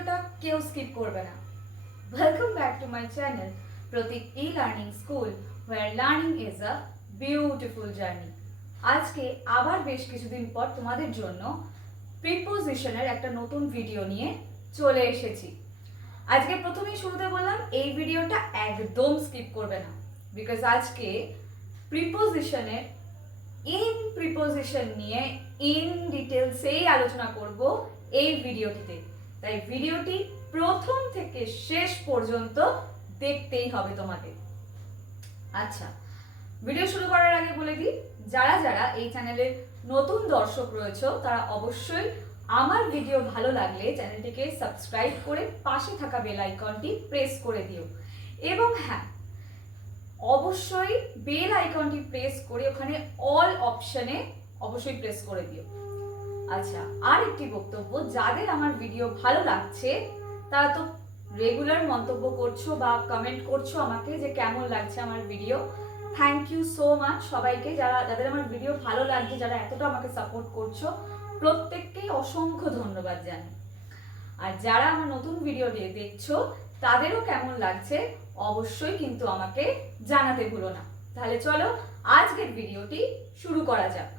ভিডিওটা কেউ স্কিপ করবে না। Welcome back to my channel Prateek e learning school where learning is a beautiful journey। আজকে আবার বেশ কিছুদিন পর তোমাদের জন্য প্রিপোজিশনের একটা নতুন ভিডিও নিয়ে চলে এসেছি। আজকে প্রথমেই শুরুতে বললাম এই ভিডিওটা একদম স্কিপ করবে না, বিকজ আজকে প্রিপোজিশনের প্রিপোজিশন নিয়ে ইন ডিটেলসেই আলোচনা করব এই ভিডিওটিতে। তাই ভিডিওটি প্রথম থেকে শেষ পর্যন্ত দেখতেই হবে তোমাকে। আচ্ছা, ভিডিও শুরু করার আগে বলে দিই, যারা যারা এই চ্যানেলের নতুন দর্শক রয়েছে তারা অবশ্যই আমার ভিডিও ভালো লাগলে চ্যানেলটিকে সাবস্ক্রাইব করে পাশে থাকা বেল আইকনটি প্রেস করে দিও। এবং হ্যাঁ, অবশ্যই বেল আইকনটি প্রেস করে ওখানে অল অপশনে অবশ্যই প্রেস করে দিও। আচ্ছা, আর একটি বক্তব্য, যাদের আমার ভিডিও ভালো লাগছে তারা তো রেগুলার মন্তব্য করছো বা কমেন্ট করছো আমাকে যে কেমন লাগছে আমার video. Thank you so much সবাইকে, যাদের আমার ভিডিও ভালো লাগছে, যারা এতটা আমাকে সাপোর্ট করছো, প্রত্যেককেই অসংখ্য ধন্যবাদ জানাই। আর যারা আমার নতুন ভিডিও দেখছো তাদেরও কেমন লাগছে অবশ্যই কিন্তু আমাকে জানাতে ভুলো না। তাহলে চলো আজকের ভিডিওটি শুরু করা যাক।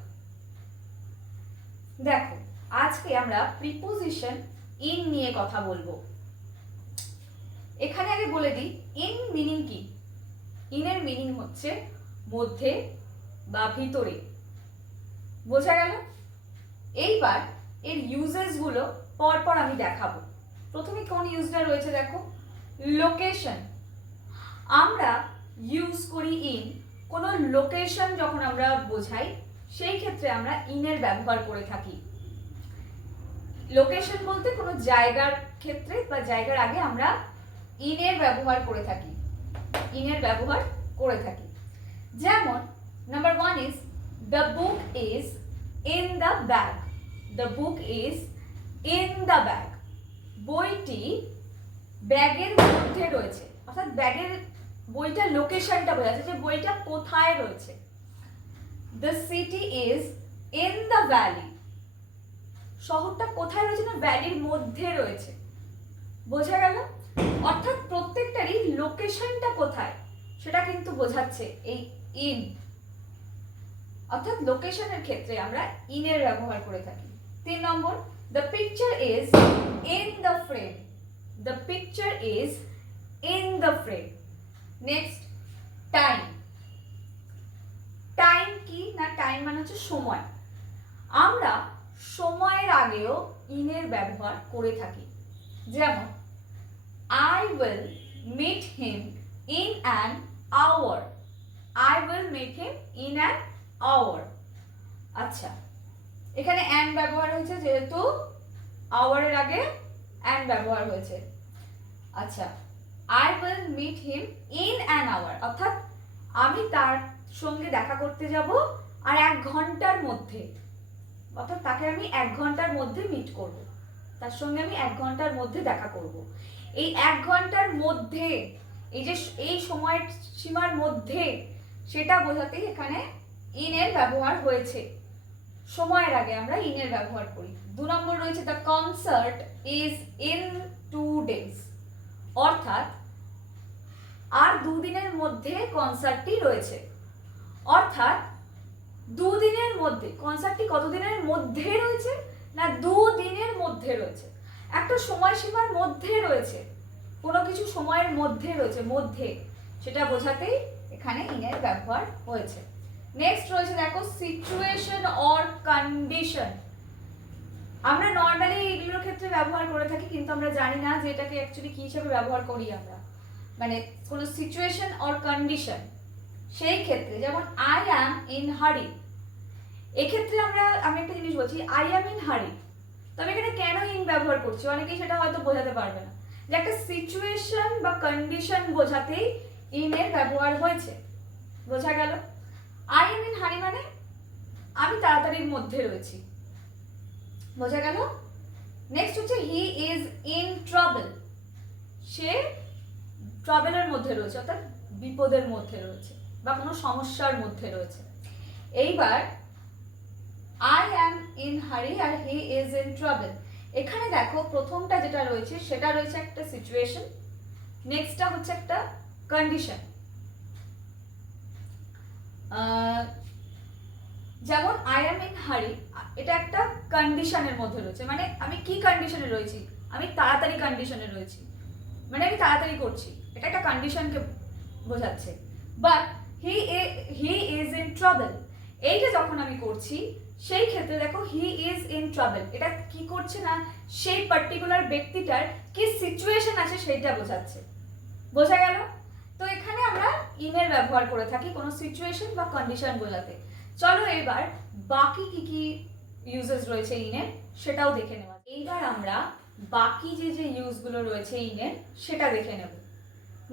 দেখো, আজকে আমরা প্রিপোজিশন ইন নিয়ে কথা বলবো। এখানে আগে বলে দিই ইন মিনিং কি। ইনের মিনিং হচ্ছে মধ্যে বা ভিতরে, বোঝা গেল? এইবার এর ইউজেস গুলো পরপর আমি দেখাবো। প্রথমে কোন ইউজটা রয়েছে দেখো, লোকেশন। আমরা ইউজ করি ইন কোনো লোকেশন যখন আমরা বোঝাই, সেই ক্ষেত্রে আমরা ইনের ব্যবহার করে থাকি। লোকেশন বলতে কোনো জায়গার ক্ষেত্রে বা জায়গার আগে আমরা ইনের ব্যবহার করে থাকি। ইনের ব্যবহার করে থাকি। যেমন number 1 is the book is in the bag. The book is in the bag. বইটি ব্যাগের মধ্যে রয়েছে, অর্থাৎ ব্যাগের বইটার লোকেশনটা বোঝাচ্ছে যে বইটা কোথায় রয়েছে। The city is in the valley. শহরটা কোথায় রয়েছে না, ভ্যালির মধ্যে রয়েছে, বোঝা গেল? অর্থাৎ প্রত্যেকটারই লোকেশনটা কোথায় সেটা কিন্তু বোঝাচ্ছে এই ইন। অর্থাৎ লোকেশনের ক্ষেত্রে আমরা ইনের ব্যবহার করে থাকি। 3 নম্বর, the picture is in the frame. The picture is in the frame. Next, time. Time কি না, টাইম মানে হচ্ছে সময়। আমরা সময়ের আগেও ইনের ব্যবহার করে থাকি। যেমন I will meet him in an hour. I will meet him in an hour. আচ্ছা, এখানে an ব্যবহার হয়েছে যেহেতু hour এর আগে an ব্যবহার হয়েছে। আচ্ছা, I will meet him in an hour, অর্থাৎ আমি তার সঙ্গে দেখা করতে যাব আর 1 ঘন্টার মধ্যে, অর্থাৎ তাকে আমি 1 ঘন্টার মধ্যে মিট করব, তার সঙ্গে আমি 1 ঘন্টার মধ্যে দেখা করব। এই 1 ঘন্টার মধ্যে, এই যে এই সময়ের সীমার মধ্যে, সেটা বোঝাতেই এখানে ইনের ব্যবহার হয়েছে। সময়ের আগে আমরা ইনের ব্যবহার করি। 2 নম্বর রয়েছে the concert is in 2 days। অর্থাৎ আর 2 দিনের মধ্যে কনসার্টটি রয়েছে। অর্থাৎ 2 দিনের মধ্যে, কনসার্টটি কত দিনের মধ্যে রয়েছে না, 2 দিনের মধ্যে রয়েছে। একটা সময়সীমার মধ্যে রয়েছে, কোনো কিছু সময়ের মধ্যে রয়েছে, মধ্যে, সেটা বোঝাতেই এখানে ইনের ব্যবহার হয়েছে। নেক্সট রয়েছে দেখো সিচুয়েশন অর কন্ডিশন। আমরা নর্মালি এগুলোর ক্ষেত্রে ব্যবহার করে থাকি, কিন্তু আমরা জানি না যে এটাকে অ্যাকচুয়ালি কি হিসেবে ব্যবহার করি আমরা, মানে কোনো সিচুয়েশন অর কন্ডিশন। সেই ক্ষেত্রে যেমন আই অ্যাম ইন হারি, এক্ষেত্রে আমি একটা জিনিস বলছি, আই অ্যাম ইন হারি, তবে এখানে কেন ইন ব্যবহার করছি অনেকেই সেটা হয়তো বোঝাতে পারবে না, যে একটা সিচুয়েশন বা কন্ডিশন বোঝাতেই ইনের ব্যবহার হয়েছে, বোঝা গেল? আই এম ইন হারি মানে আমি তাড়াতাড়ির মধ্যে রয়েছি, বোঝা গেল? নেক্সট হচ্ছে হি ইজ ইন ট্রাবল। সে ট্রাবলের মধ্যে রয়েছে, অর্থাৎ বিপদের মধ্যে রয়েছে বা কোনো সমস্যার মধ্যে রয়েছে। এইবার I am in hurry R he is in trouble, এখানে দেখো প্রথমটা যেটা রয়েছে সেটা রয়েছে একটা সিচুয়েশন, নেক্সটটা হচ্ছে একটা কন্ডিশন। যেমন আই অ্যাম ইন হারি, এটা একটা কন্ডিশনের মধ্যে রয়েছে, মানে আমি কি কন্ডিশনে রয়েছি, আমি তাড়াতাড়ি কন্ডিশনে রয়েছি, মানে আমি তাড়াতাড়ি করছি, এটা একটা কন্ডিশনকে বোঝাচ্ছে। But he is in trouble, এইটা যখন আমি করছি সেই ক্ষেত্রে দেখো হি ইজ ইন ট্রাবল, এটা কি করছে না, সেই পার্টিকুলার ব্যক্তিটার কি সিচুয়েশন আছে সেইটা বোঝাচ্ছে। বোঝা গেল? তো এখানে আমরা ইনের ব্যবহার করে থাকি কোনো সিচুয়েশন বা কন্ডিশন বোঝাতে। চলো এবার বাকি কি কি ইউজেস রয়েছে ইনের সেটাও দেখে নেওয়া। এইবার আমরা বাকি যে যে ইউজগুলো রয়েছে ইনের সেটা দেখে নেব।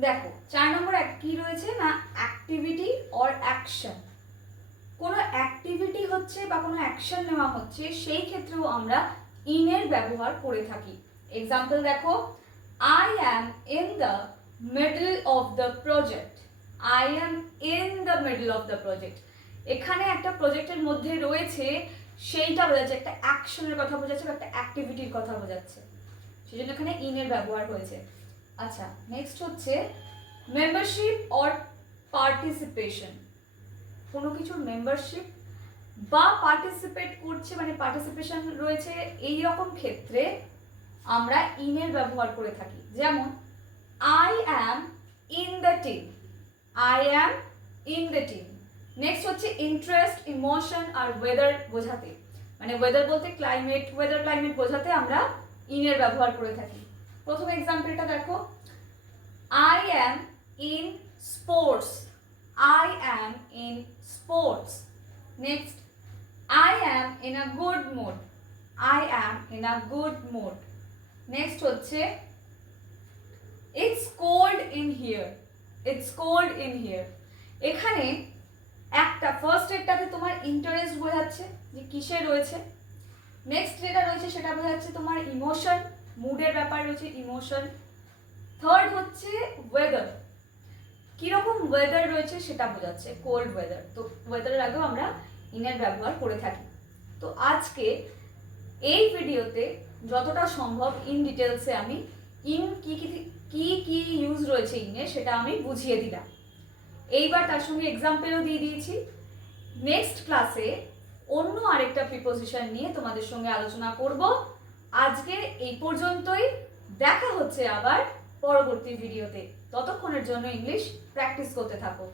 দেখো 4 নম্বর কি রয়েছে না, অ্যাক্টিভিটি অর অ্যাকশন। কোনো অ্যাক্টিভিটি হচ্ছে বা কোনো অ্যাকশন নেওয়া হচ্ছে সেই ক্ষেত্রেও আমরা ইনের ব্যবহার করে থাকি। এক্সাম্পল দেখো, I am in the middle of the project. I am in the middle of the project, এখানে একটা প্রজেক্টের মধ্যে রয়েছে সেইটা বোঝাচ্ছে, একটা অ্যাকশনের কথা বোঝাচ্ছে বা একটা অ্যাক্টিভিটির কথা বোঝাচ্ছে, সেই জন্য এখানে ইনের ব্যবহার হয়েছে। আচ্ছা, নেক্সট হচ্ছে মেম্বারশিপ অর পার্টিসিপেশন। কোনো কিছুর মেম্বারশিপ বা পার্টিসিপেট করছে, মানে পার্টিসিপেশন রয়েছে, এই রকম ক্ষেত্রে আমরা ইনের ব্যবহার করে থাকি। যেমন I am in the team, I am in the team. Next হচ্ছে ইন্টারেস্ট, ইমোশন আর ওয়েদার বোঝাতে, মানে ওয়েদার বলতে ক্লাইমেট, ওয়েদার ক্লাইমেট বোঝাতে আমরা ইনের ব্যবহার করে থাকি। প্রথম এক্সাম্পলটা দেখো, I am in sports, I am in sports. Next, I am in a good mood, I am in a good mood. Next হচ্ছে it's cold in here, it's cold in here. এখানে একটা ফার্স্ট এরটাতে তোমার interest বোঝাচ্ছে যে কিসে রয়েছে, next যেটা রয়েছে সেটা বোঝাচ্ছে তোমার ইমোশন, মুডের ব্যাপার রয়েছে ইমোশন। থার্ড হচ্ছে ওয়েদার, কিরকম ওয়েদার রয়েছে সেটা বোঝাচ্ছে, কোল্ড ওয়েদার। তো ওয়েদারের আগেও আমরা ইনের ব্যবহার করে থাকি। তো আজকে এই ভিডিওতে যতটা সম্ভব ইন ডিটেলসে আমি ইন কি কি ইউজ রয়েছে ইনে সেটা আমি বুঝিয়ে দিলাম। এইবার তার সঙ্গে এক্সাম্পলও দিয়ে দিয়েছি। নেক্সট ক্লাসে অন্য আরেকটা প্রিপোজিশন নিয়ে তোমাদের সঙ্গে আলোচনা করব। আজকে এই পর্যন্তই, দেখা হচ্ছে আবার পরবর্তী ভিডিওতে। ততক্ষণের জন্য ইংলিশ প্র্যাকটিস করতে থাকো।